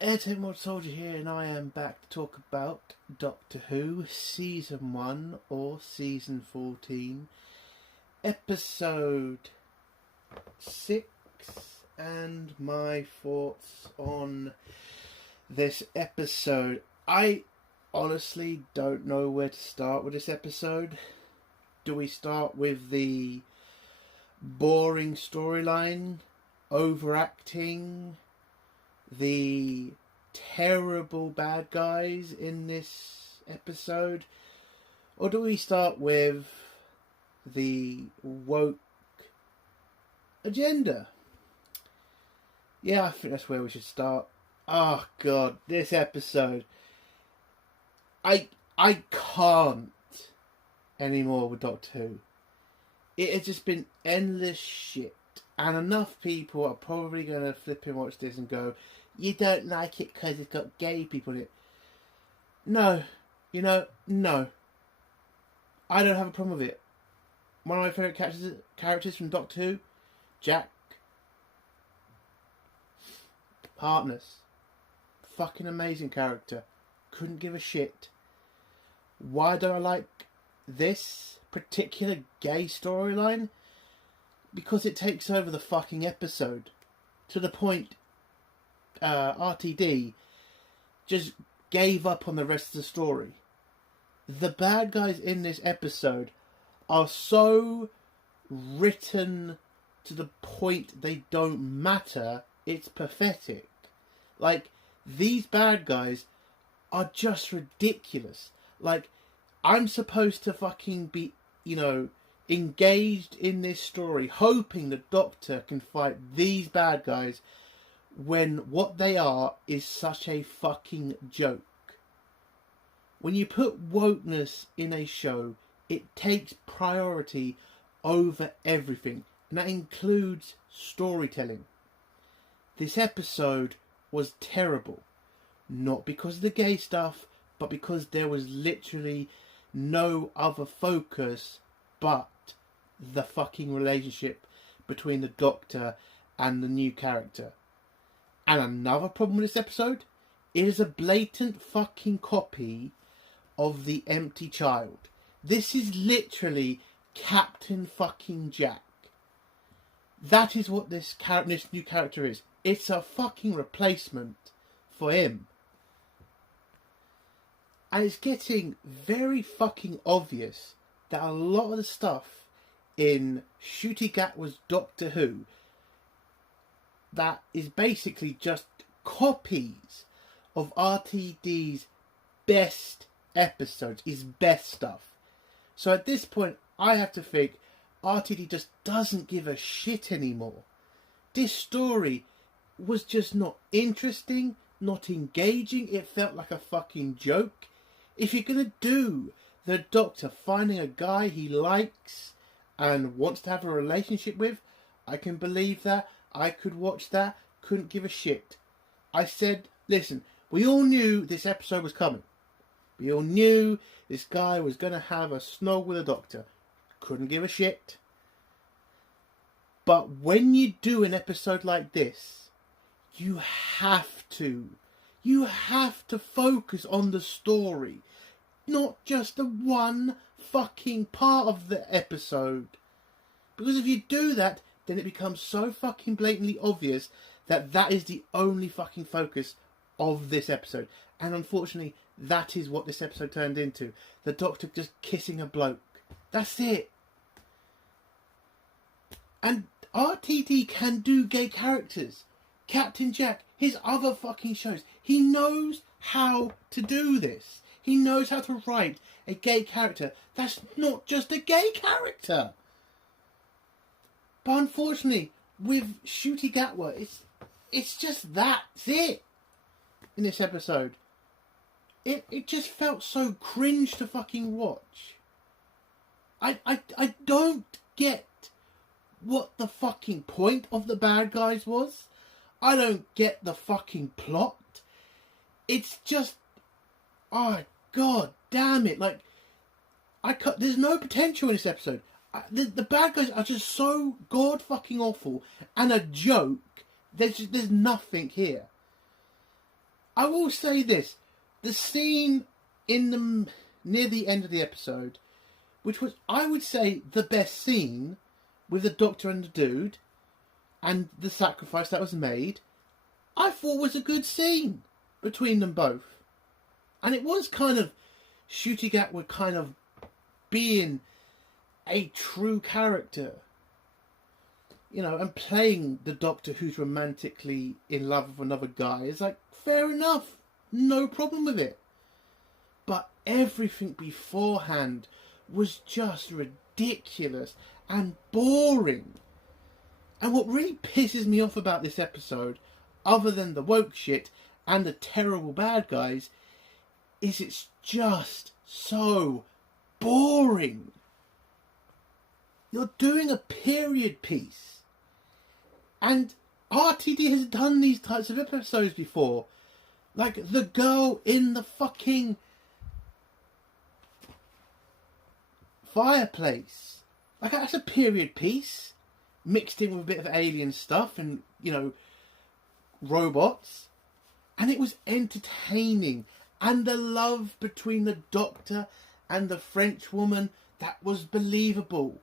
Airtime Soldier here, and I am back to talk about Doctor Who Season 1 or Season 14, Episode 6, and my thoughts on this episode. I honestly don't know where to start with this episode. Do we start with the boring storyline, overacting, the terrible bad guys in this episode, or do we start with the woke agenda? Yeah, I think that's where we should start. Oh god, this episode, I can't anymore with Doctor Who. It has just been endless shit, and enough people are probably going to flip and watch this and go, you don't like it because it's got gay people in it. No. No. I don't have a problem with it. One of my favourite characters from Doctor Who, Jack. Harkness. Fucking amazing character. Couldn't give a shit. Why don't I like this particular gay storyline? Because it takes over the fucking episode. To the point RTD just gave up on the rest of the story. The bad guys in this episode are so written to the point they don't matter. It's pathetic. Like, these bad guys are just ridiculous. Like, I'm supposed to fucking be, engaged in this story, hoping the Doctor can fight these bad guys when what they are is such a fucking joke. When you put wokeness in a show, it takes priority over everything, and that includes storytelling. This episode was terrible, not because of the gay stuff, but because there was literally no other focus but the fucking relationship between the Doctor and the new character. And another problem with this episode, it is a blatant fucking copy of The Empty Child. This is literally Captain fucking Jack. That is what this new character is. It's a fucking replacement for him. And it's getting very fucking obvious that a lot of the stuff in Ncuti Gatwa's Doctor Who that is basically just copies of RTD's best episodes, his best stuff. So at this point, I have to think RTD just doesn't give a shit anymore. This story was just not interesting, not engaging. It felt like a fucking joke. If you're going to do the Doctor finding a guy he likes and wants to have a relationship with, I can believe that. I could watch that, couldn't give a shit. I said, listen, we all knew this episode was coming. We all knew this guy was going to have a snog with a Doctor. Couldn't give a shit. But when you do an episode like this, you have to focus on the story. Not just the one fucking part of the episode. Because if you do that, then it becomes so fucking blatantly obvious that that is the only fucking focus of this episode. And unfortunately, that is what this episode turned into. The Doctor just kissing a bloke. That's it. And RTD can do gay characters. Captain Jack, his other fucking shows. He knows how to do this. He knows how to write a gay character that's not just a gay character. But unfortunately, with Ncuti Gatwa, it's just that's it in this episode. It just felt so cringe to fucking watch. I don't get what the fucking point of the bad guys was. I don't get the fucking plot. It's just, oh god damn it! Like, there's no potential in this episode. The bad guys are just so god fucking awful and a joke. There's nothing here. I will say this. The scene in the near the end of the episode, which was, I would say, the best scene, with the Doctor and the dude, and the sacrifice that was made, I thought was a good scene between them both. And it was kind of shooting at with kind of being a true character. You know, and playing the Doctor who's romantically in love with another guy is like, fair enough. No problem with it. But everything beforehand was just ridiculous and boring. And what really pisses me off about this episode, other than the woke shit and the terrible bad guys, is it's just so boring. You're doing a period piece. And RTD has done these types of episodes before. Like the girl in the fucking fireplace. Like, that's a period piece. Mixed in with a bit of alien stuff and, you know, robots. And it was entertaining. And the love between the Doctor and the French woman, that was believable.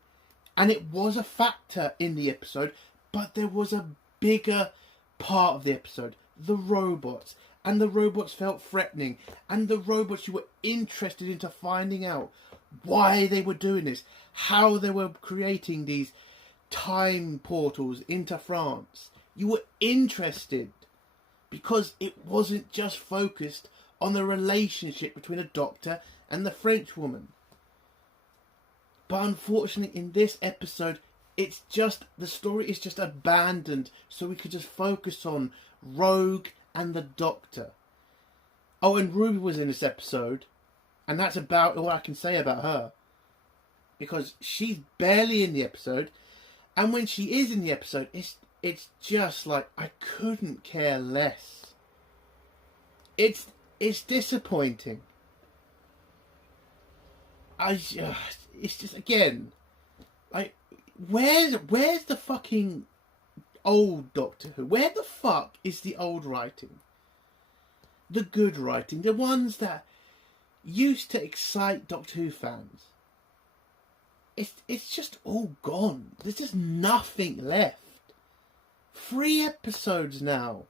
And it was a factor in the episode, but there was a bigger part of the episode. The robots. And the robots felt threatening. And the robots, you were interested into finding out why they were doing this. How they were creating these time portals into France. You were interested. Because it wasn't just focused on the relationship between a Doctor and the French woman. But unfortunately, in this episode, it's just, the story is just abandoned, so we could just focus on Rogue and the Doctor. Oh, and Ruby was in this episode, and that's about all I can say about her. Because she's barely in the episode, and when she is in the episode, it's just like, I couldn't care less. It's disappointing. It's just, again, like, where's the fucking old Doctor Who? Where the fuck is the old writing? The good writing, the ones that used to excite Doctor Who fans. It's just all gone. There's just nothing left. 3 episodes now,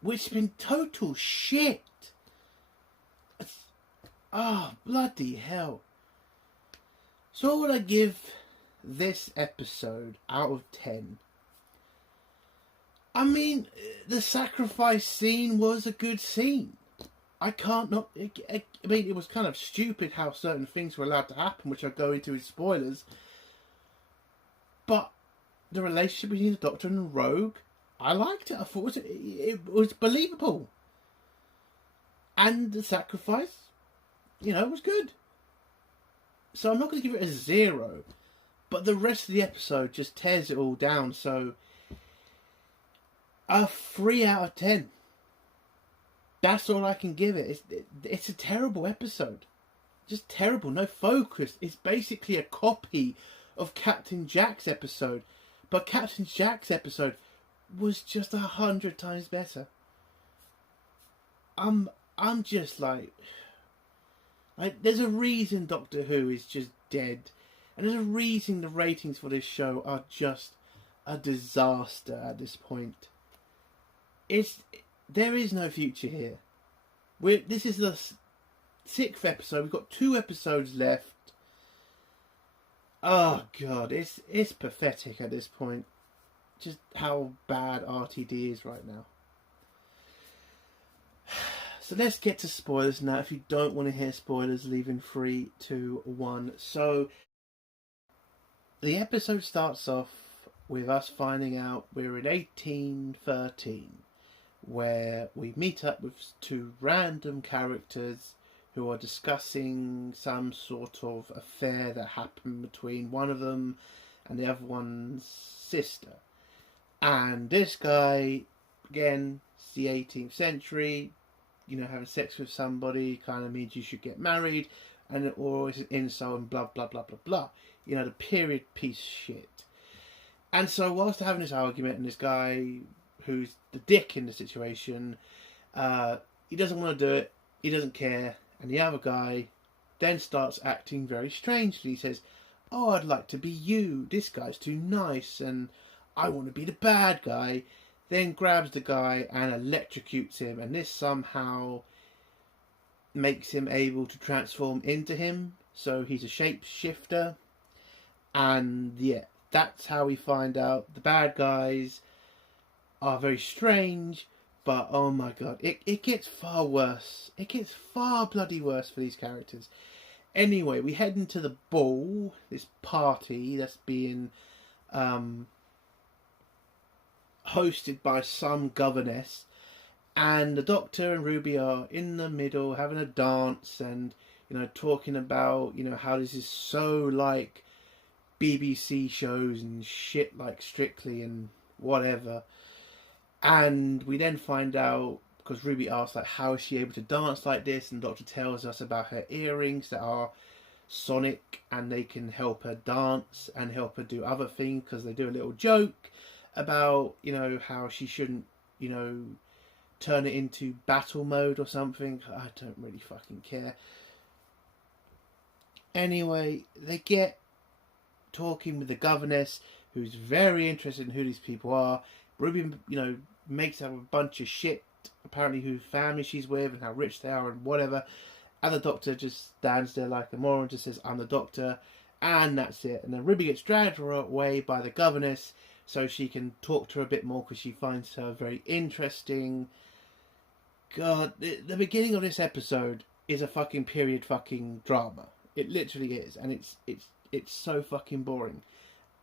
which have been total shit. Bloody hell. So what would I give this episode out of 10? I mean, the sacrifice scene was a good scene. I mean, it was kind of stupid how certain things were allowed to happen, which I'll go into with spoilers. But the relationship between the Doctor and Rogue, I liked it. I thought it was believable. And the sacrifice, you know, was good. So I'm not going to give it a 0. But the rest of the episode just tears it all down. So a 3 out of 10. That's all I can give it. It's a terrible episode. Just terrible. No focus. It's basically a copy of Captain Jack's episode. But Captain Jack's episode was just 100 times better. I'm just like, there's a reason Doctor Who is just dead. And there's a reason the ratings for this show are just a disaster at this point. There is no future here. This is the 6th episode. We've got 2 episodes left. Oh god, it's pathetic at this point. Just how bad RTD is right now. So let's get to spoilers now. If you don't want to hear spoilers, leave in 3, 2, 1. So the episode starts off with us finding out we're in 1813, where we meet up with 2 random characters who are discussing some sort of affair that happened between one of them and the other one's sister. And this guy, again, it's the 18th century, you know, having sex with somebody kind of means you should get married, and or it's an insult and blah, blah, blah, blah, blah. You know, the period piece shit. And so whilst they're having this argument, and this guy who's the dick in the situation, he doesn't want to do it. He doesn't care. And the other guy then starts acting very strangely. He says, "Oh, I'd like to be you. This guy's too nice, and I want to be the bad guy." Then grabs the guy and electrocutes him, and this somehow makes him able to transform into him. So he's a shapeshifter. And yeah, that's how we find out the bad guys are very strange. But oh my god, it gets far worse. It gets far bloody worse for these characters. Anyway, we head into the ball, this party that's being hosted by some governess, and the Doctor and Ruby are in the middle having a dance and, you know, talking about, you know, how this is so like BBC shows and shit like Strictly and whatever. And we then find out, because Ruby asks, like, how is she able to dance like this? And the Doctor tells us about her earrings that are sonic and they can help her dance and help her do other things, because they do a little joke about, you know, how she shouldn't, you know, turn it into battle mode or something. I don't really fucking care. Anyway, they get talking with the governess, who's very interested in who these people are. Ruby, you know, makes up a bunch of shit, apparently who family she's with and how rich they are and whatever. And the Doctor just stands there like a moron, just says, "I'm the Doctor," and that's it. And then Ruby gets dragged away by the governess so she can talk to her a bit more, because she finds her very interesting. God, the beginning of this episode is a fucking period fucking drama. It literally is, and it's so fucking boring.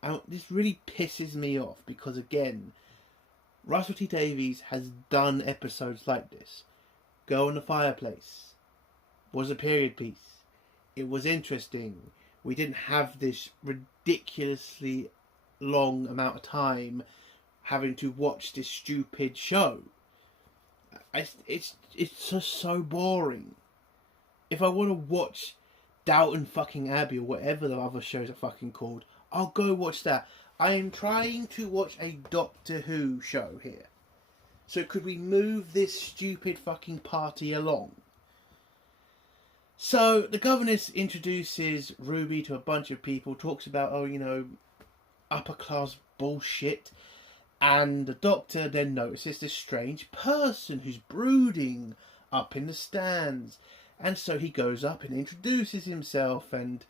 And this really pisses me off, because again, Russell T Davies has done episodes like this. Girl in the Fireplace was a period piece. It was interesting. We didn't have this ridiculously long amount of time having to watch this stupid show. It's just so boring. If I want to watch Downton fucking Abbey or whatever the other shows are fucking called, I'll go watch that. I am trying to watch a Doctor Who show here. So could we move this stupid fucking party along? So the governess introduces Ruby to a bunch of people, talks about, oh, you know, upper class bullshit. And the Doctor then notices this strange person who's brooding up in the stands. And so he goes up and introduces himself, and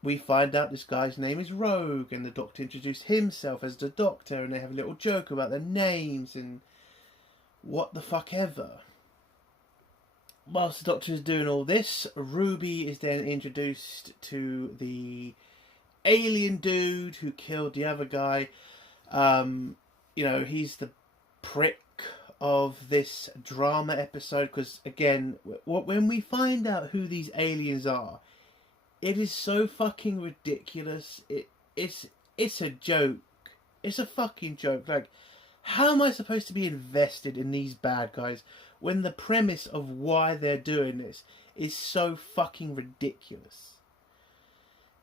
we find out this guy's name is Rogue, and the Doctor introduced himself as the Doctor, and they have a little joke about their names and what the fuck ever. Whilst the Doctor is doing all this, Ruby is then introduced to the alien dude who killed the other guy. You know, he's the prick of this drama episode, because again, when we find out who these aliens are, it is so fucking ridiculous. It's a joke. It's a fucking joke. Like, how am I supposed to be invested in these bad guys when the premise of why they're doing this is so fucking ridiculous?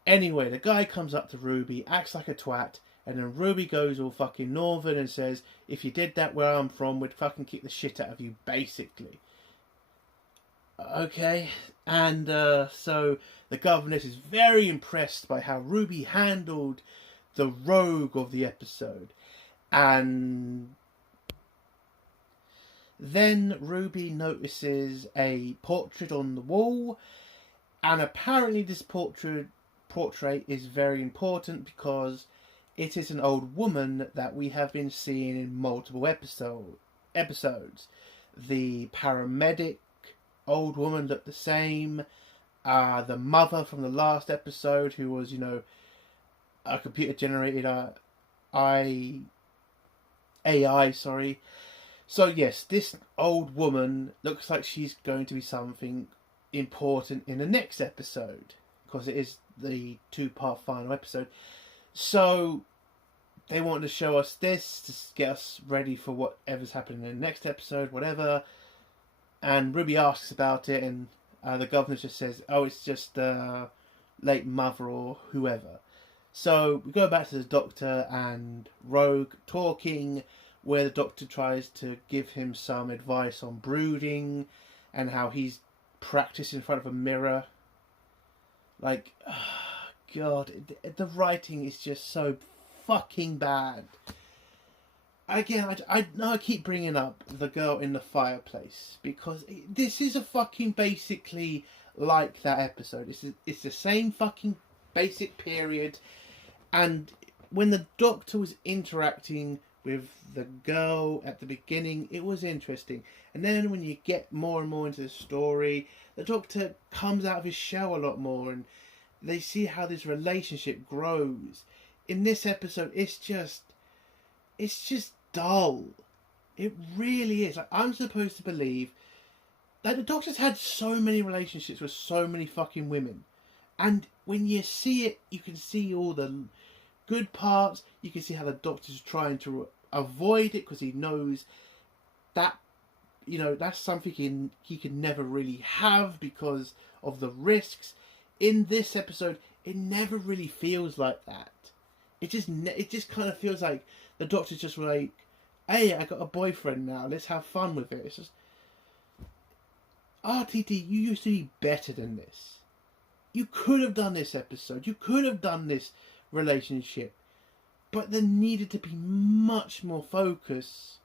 Anyway, the guy comes up to Ruby, acts like a twat, and then Ruby goes all fucking northern and says, if you did that where I'm from, we'd fucking kick the shit out of you, basically. Okay, and so the governess is very impressed by how Ruby handled the rogue of the episode. And then Ruby notices a portrait on the wall, and apparently this portrait is very important because it is an old woman that we have been seeing in multiple episodes. The paramedic old woman looked the same. The mother from the last episode, who was, you know, a computer generated AI, sorry. So yes, this old woman looks like she's going to be something important in the next episode, because it is the 2-part final episode. So they want to show us this to get us ready for whatever's happening in the next episode, whatever. And Ruby asks about it, and the governor just says, oh, it's just late mother or whoever. So we go back to the Doctor and Rogue talking where the Doctor tries to give him some advice on brooding and how he's practiced in front of a mirror. Like, oh God, the writing is just so fucking bad. Again, I know I keep bringing up the girl in the fireplace because this is a fucking basically like that episode. It's the same fucking basic period, and when the Doctor was interacting with the girl at the beginning, it was interesting. And then when you get more and more into the story, the Doctor comes out of his shell a lot more, and they see how this relationship grows. In this episode, it's just dull. It really is. Like, I'm supposed to believe that the Doctor's had so many relationships with so many fucking women, and when you see it, you can see all the good parts. You can see how the Doctor's trying to avoid it because he knows that, you know, that's something he can never really have because of the risks. In this episode, it never really feels like that. It just kind of feels like the Doctor's just like, hey, I got a boyfriend now, let's have fun with it. It's just, RTD, you used to be better than this. You could have done this episode. You could have done this relationship. But there needed to be much more focus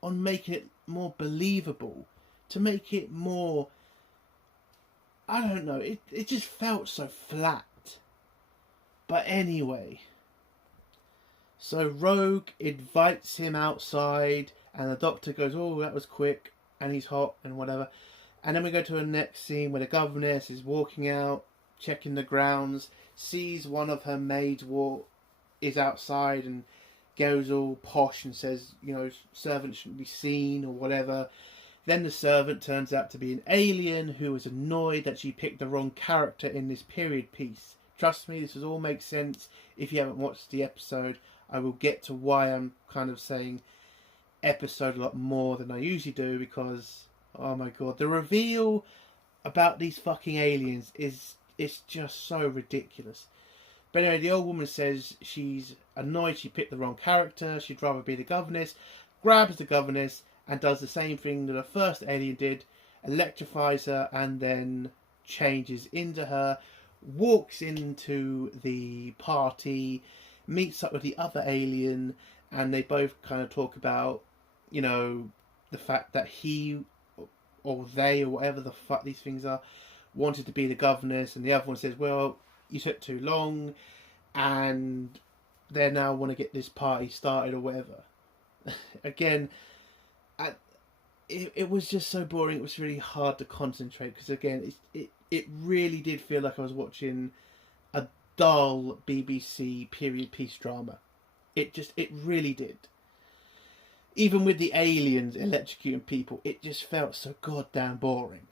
on making it more believable. To make it more... I don't know. It just felt so flat. But anyway. So Rogue invites him outside. And the Doctor goes, oh, that was quick. And he's hot and whatever. And then we go to a next scene where the governess is walking out, checking the grounds, sees one of her maids is outside and goes all posh and says, you know, servants shouldn't be seen or whatever. Then the servant turns out to be an alien who is annoyed that she picked the wrong character in this period piece. Trust me, this all makes sense. If you haven't watched the episode, I will get to why I'm kind of saying episode a lot more than I usually do, because... oh my God, the reveal about these fucking aliens it's just so ridiculous. But anyway, the old woman says she's annoyed she picked the wrong character, she'd rather be the governess, grabs the governess and does the same thing that the first alien did, electrifies her and then changes into her, walks into the party, meets up with the other alien, and they both kind of talk about, you know, the fact that he... or they, or whatever the fuck these things are, wanted to be the governess, and the other one says, well, you took too long, and they now want to get this party started, or whatever. Again, it was just so boring, it was really hard to concentrate, because again, it really did feel like I was watching a dull BBC period piece drama. It really did. Even with the aliens electrocuting people, it just felt so goddamn boring.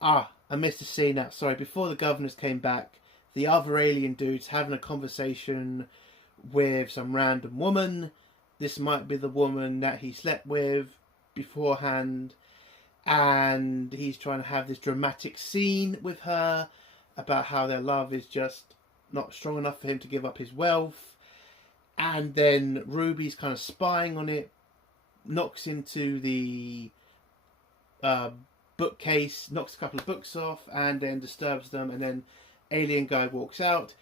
I missed a scene out. Sorry, before the governors came back, the other alien dude's having a conversation with some random woman. This might be the woman that he slept with beforehand. And he's trying to have this dramatic scene with her about how their love is just not strong enough for him to give up his wealth. And then Ruby's kind of spying on it, knocks into the bookcase, knocks a couple of books off, and then disturbs them. And then alien guy walks out,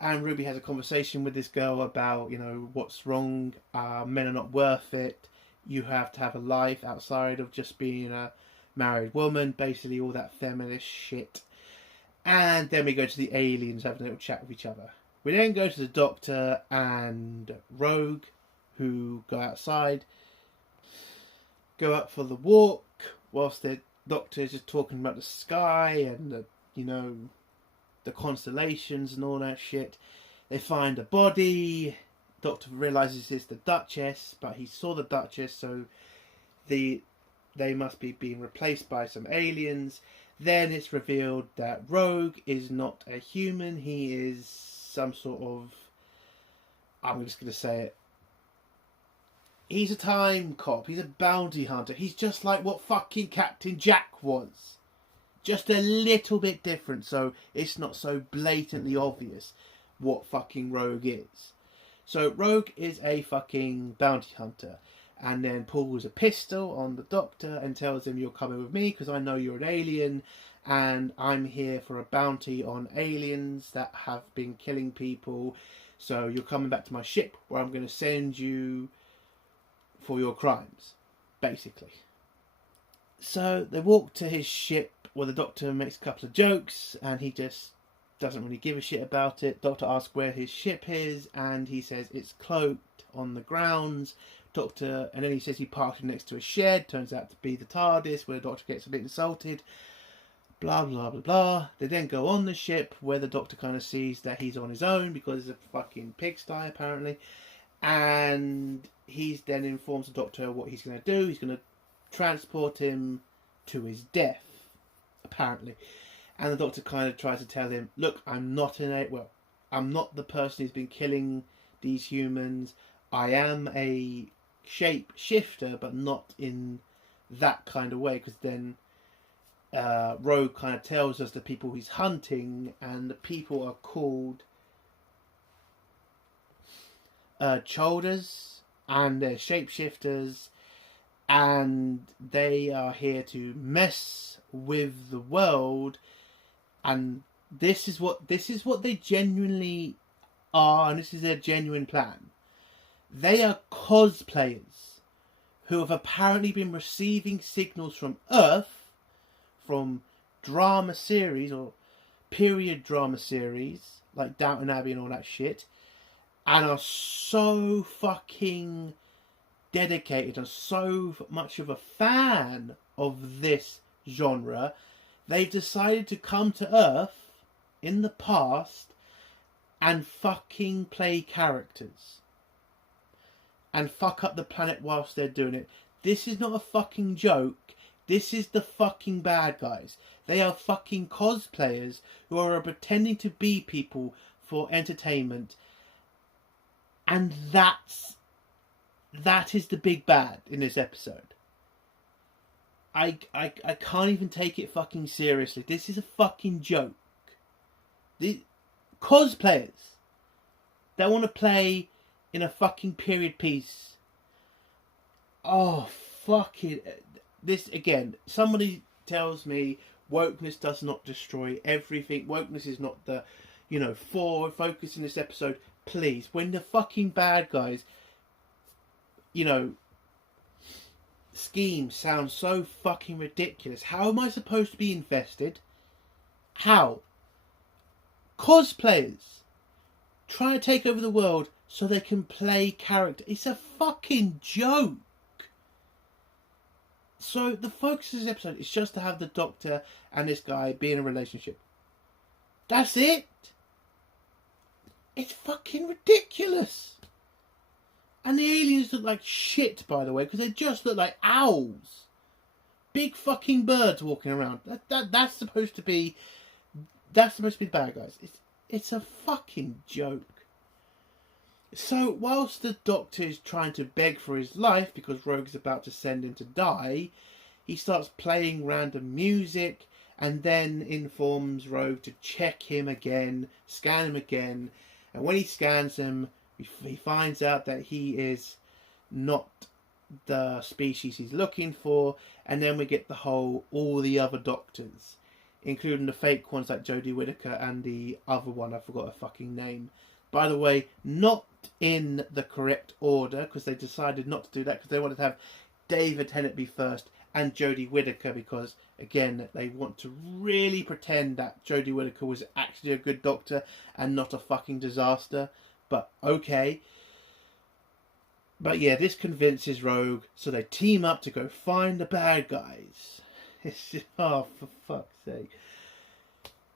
and Ruby has a conversation with this girl about, you know, what's wrong, men are not worth it, you have to have a life outside of just being a married woman, basically all that feminist shit. And then we go to the aliens having a little chat with each other. We then go to the Doctor and Rogue, who go outside, go out for the walk, whilst the Doctor is just talking about the sky and the, you know, the constellations and all that shit. They find a body. Doctor realises it's the Duchess, but he saw the Duchess, so they must be being replaced by some aliens. Then it's revealed that Rogue is not a human. He is some sort of... I'm just going to say it. He's a time cop. He's a bounty hunter. He's just like what fucking Captain Jack was. Just a little bit different, so it's not so blatantly obvious what fucking Rogue is. So Rogue is a fucking bounty hunter, and then pulls a pistol on the Doctor and tells him, "You're coming with me because I know you're an alien, and I'm here for a bounty on aliens that have been killing people. So you're coming back to my ship where I'm going to send you for your crimes," basically. So they walk to his ship where the Doctor makes a couple of jokes and he just doesn't really give a shit about it. Doctor asks where his ship is and he says it's cloaked on the grounds. Doctor, and then he says he parked it next to a shed. Turns out to be the TARDIS, where the Doctor gets a bit insulted. Blah, blah, blah, blah. They then go on the ship where the Doctor kind of sees that he's on his own because there's a fucking pigsty, apparently. And he then informs the Doctor what he's going to do. He's going to transport him to his death, apparently. And the Doctor kind of tries to tell him, "Look, I'm not the person who's been killing these humans. I am a shape shifter, but not in that kind of way." Because then Rogue kind of tells us the people he's hunting, and the people are called Cholders, and they're shapeshifters, and they are here to mess with the world. And this is what they genuinely are, and this is their genuine plan. They are cosplayers who have apparently been receiving signals from Earth, from drama series or period drama series like Downton Abbey and all that shit, and are so fucking dedicated and so much of a fan of this genre, they've decided to come to Earth in the past and fucking play characters and fuck up the planet whilst they're doing it. This is not a fucking joke. This is the fucking bad guys. They are fucking cosplayers who are pretending to be people for entertainment. And that is the big bad in this episode. I can't even take it fucking seriously. This is a fucking joke. The cosplayers that want to play in a fucking period piece. Oh, fuck it. This, again, somebody tells me wokeness does not destroy everything. Wokeness is not the, forward focus in this episode. Please, when the fucking bad guys, scheme sounds so fucking ridiculous. How am I supposed to be invested? How? Cosplayers try to take over the world so they can play character. It's a fucking joke. So the focus of this episode is just to have the Doctor and this guy be in a relationship. That's it. It's fucking ridiculous. And the aliens look like shit, by the way, because they just look like owls. Big fucking birds walking around. That's supposed to be the bad guys. It's a fucking joke. So, whilst the Doctor is trying to beg for his life because Rogue's about to send him to die, he starts playing random music and then informs Rogue to check him again, scan him again. And when he scans him, he finds out that he is not the species he's looking for. And then we get all the other Doctors, including the fake ones like Jodie Whittaker and the other one, I forgot her fucking name. By the way, not in the correct order, because they decided not to do that, because they wanted to have David Tennant be first and Jodie Whittaker, because, again, they want to really pretend that Jodie Whittaker was actually a good Doctor and not a fucking disaster. But, okay. But yeah, this convinces Rogue, so they team up to go find the bad guys. It's just, oh, for fuck's sake.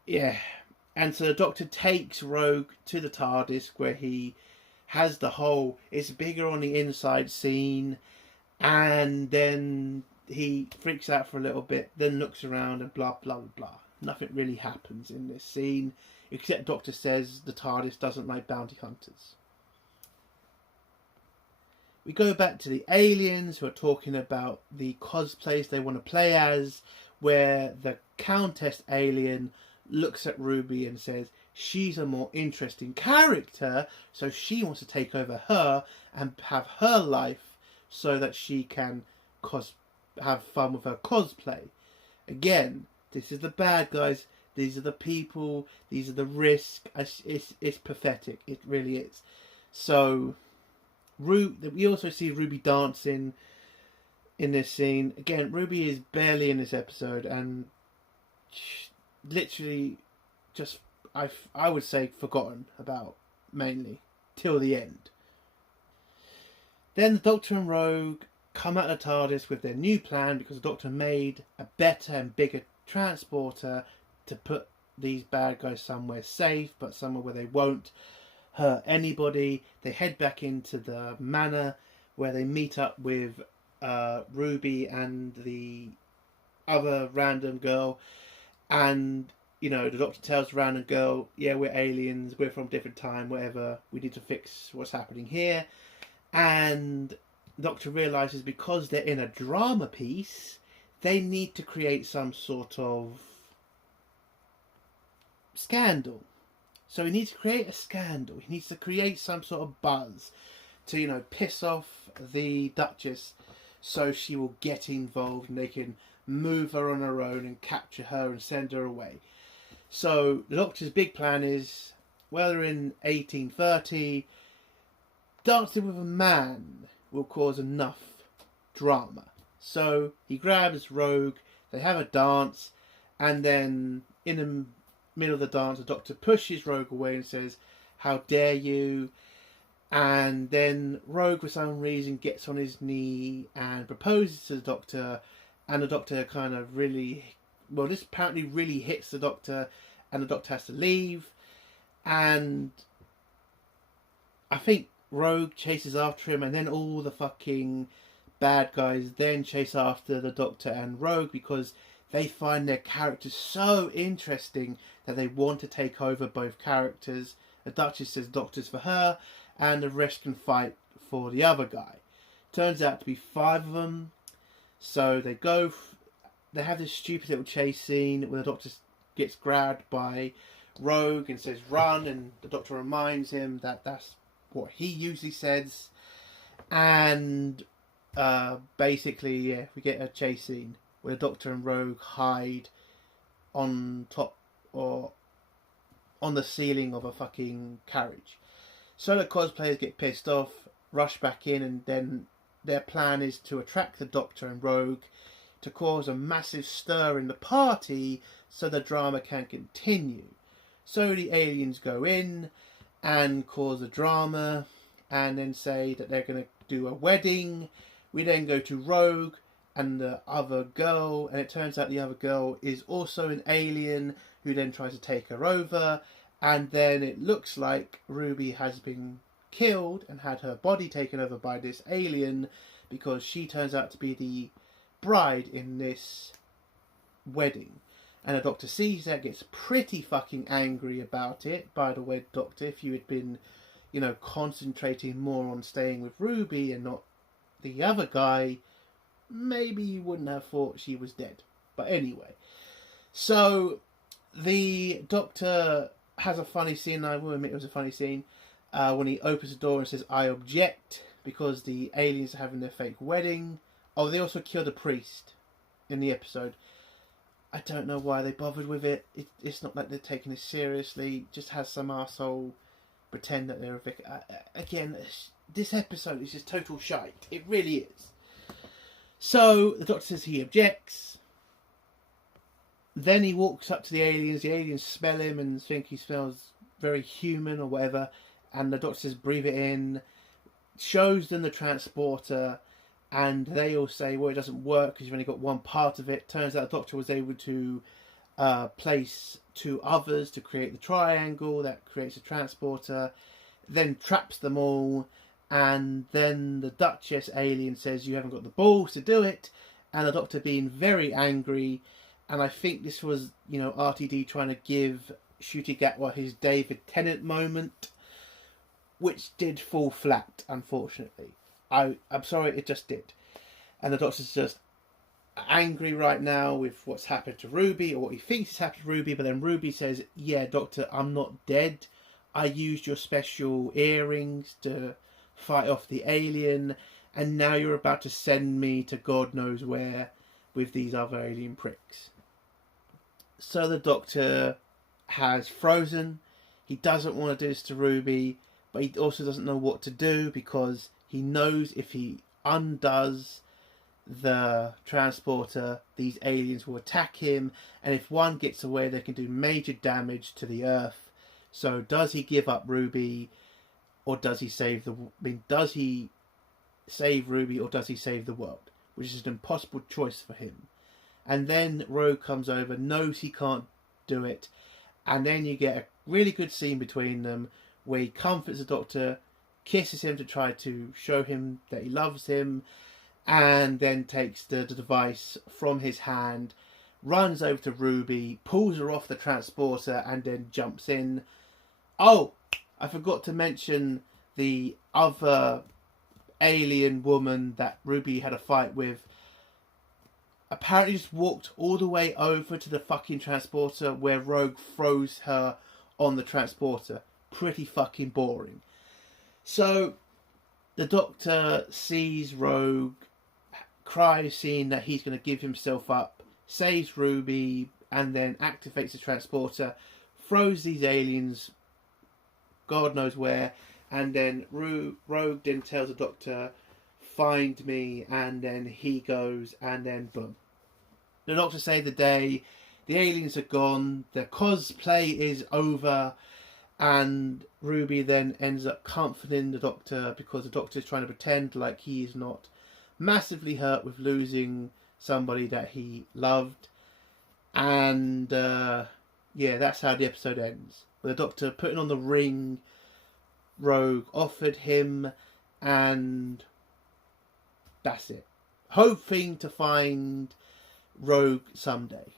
Yeah. And so the Doctor takes Rogue to the TARDIS, where he has the whole "it's bigger on the inside" scene, and then he freaks out for a little bit, then looks around and blah blah blah. Nothing really happens in this scene, except Doctor says the TARDIS doesn't like bounty hunters. We go back to the aliens, who are talking about the cosplays they want to play as, where the Countess alien looks at Ruby and says, she's a more interesting character, so she wants to take over her and have her life so that she can have fun with her cosplay. Again, this is the bad guys. These are the people. These are the risk. It's pathetic. It really is. So, we also see Ruby dancing in this scene. Again, Ruby is barely in this episode and literally just, I would say, forgotten about, mainly, till the end. Then the Doctor and Rogue come out of the TARDIS with their new plan because the Doctor made a better and bigger transporter to put these bad guys somewhere safe, but somewhere where they won't hurt anybody. They head back into the manor where they meet up with Ruby and the other random girl, and the Doctor tells the random girl, yeah, we're aliens, we're from a different time, whatever, we need to fix what's happening here. And the Doctor realises because they're in a drama piece, they need to create some sort of scandal. So he needs to create a scandal. He needs to create some sort of buzz to, piss off the Duchess so she will get involved and they can move her on her own and capture her and send her away. So the Doctor's big plan is, well, they're in 1830, dancing with a man will cause enough drama. So he grabs Rogue, they have a dance, and then in the middle of the dance, the Doctor pushes Rogue away and says, how dare you? And then Rogue, for some reason, gets on his knee and proposes to the Doctor, and the Doctor kind of this apparently really hits the Doctor, and the Doctor has to leave. And I think Rogue chases after him, and then all the fucking bad guys then chase after the Doctor and Rogue because they find their characters so interesting that they want to take over both characters. The Duchess says Doctor's for her, and the rest can fight for the other guy. Turns out to be 5 of them. So they go. They have this stupid little chase scene where the Doctor gets grabbed by Rogue and says run, and the Doctor reminds him that that's what he usually says. And basically, we get a chase scene where the Doctor and Rogue hide on top or on the ceiling of a fucking carriage. So the cosplayers get pissed off, rush back in, and then their plan is to attract the Doctor and Rogue to cause a massive stir in the party so the drama can continue. So the aliens go in and cause a drama and then say that they're going to do a wedding. We then go to Rogue and the other girl, and it turns out the other girl is also an alien who then tries to take her over, and then it looks like Ruby has been killed and had her body taken over by this alien because she turns out to be the bride in this wedding. And the Doctor sees that, gets pretty fucking angry about it. By the way, Doctor, if you had been, concentrating more on staying with Ruby and not the other guy, maybe you wouldn't have thought she was dead. But anyway, so the Doctor has a funny scene. I will admit it was a funny scene when he opens the door and says, I object, because the aliens are having their fake wedding. Oh, they also killed a priest in the episode. I don't know why they bothered with it. It's not like they're taking it seriously. Just has some arsehole pretend that they're a vicar. Again, this episode is just total shite. It really is. So the Doctor says he objects. Then he walks up to the aliens. The aliens smell him and think he smells very human or whatever. And the Doctor says, breathe it in. Shows them the transporter. And they all say, well, it doesn't work because you've only got one part of it. Turns out the Doctor was able to place 2 others to create the triangle that creates a transporter. Then traps them all. And then the Duchess alien says, you haven't got the balls to do it. And the Doctor being very angry. And I think this was, RTD trying to give Ncuti Gatwa his David Tennant moment, which did fall flat, unfortunately. I'm sorry, it just did. And the Doctor's just, angry right now with what's happened to Ruby, or what he thinks has happened to Ruby, but then Ruby says, yeah, Doctor, I'm not dead. I used your special earrings to fight off the alien, and now you're about to send me to God knows where with these other alien pricks. So the Doctor has frozen. He doesn't want to do this to Ruby, but he also doesn't know what to do, because he knows if he undoes the transporter, these aliens will attack him, and if one gets away, they can do major damage to the Earth. So does he give up Ruby, or does he save does he save Ruby, or does he save the world? Which is an impossible choice for him. And then Rogue comes over, knows he can't do it, and then you get a really good scene between them where he comforts the Doctor, kisses him to try to show him that he loves him, and then takes the device from his hand, runs over to Ruby, pulls her off the transporter, and then jumps in. Oh, I forgot to mention the other alien woman that Ruby had a fight with. Apparently just walked all the way over to the fucking transporter where Rogue froze her on the transporter. Pretty fucking boring. So the Doctor sees Rogue, cries, seeing that he's going to give himself up, saves Ruby, and then activates the transporter, throws these aliens God knows where, and then Rogue then tells the Doctor, find me, and then he goes, and then boom. The Doctor saved the day, the aliens are gone, the cosplay is over, and Ruby then ends up comforting the Doctor, because the Doctor is trying to pretend like he is not massively hurt with losing somebody that he loved. And yeah, that's how the episode ends. With the Doctor putting on the ring Rogue offered him, and that's it. Hoping to find Rogue someday.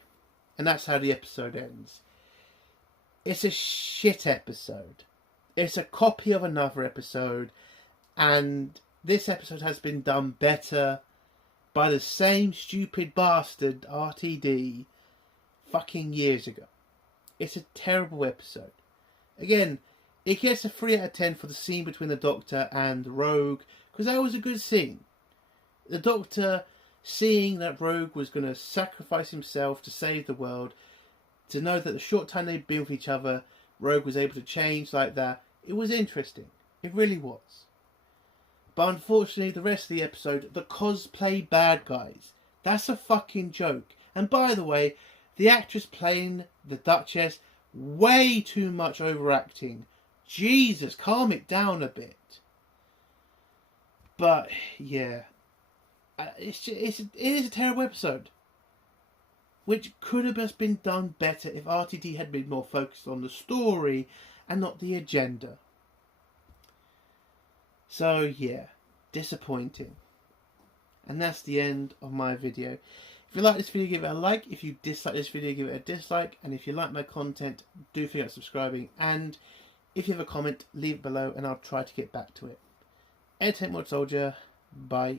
And that's how the episode ends. It's a shit episode. It's a copy of another episode, and this episode has been done better by the same stupid bastard RTD fucking years ago. It's a terrible episode. Again, it gets a 3 out of 10 for the scene between the Doctor and Rogue, because that was a good scene. The Doctor seeing that Rogue was going to sacrifice himself to save the world, to know that the short time they'd been with each other, Rogue was able to change like that. It was interesting. It really was. But unfortunately, the rest of the episode, the cosplay bad guys, that's a fucking joke. And by the way, the actress playing the Duchess, way too much overacting. Jesus, calm it down a bit. But yeah, it is a terrible episode, which could have just been done better if RTD had been more focused on the story and not the agenda. So yeah, disappointing. And that's the end of my video. If you like this video, give it a like. If you dislike this video, give it a dislike. And if you like my content, do think about subscribing. And if you have a comment, leave it below and I'll try to get back to it. Entertainment Soldier, bye.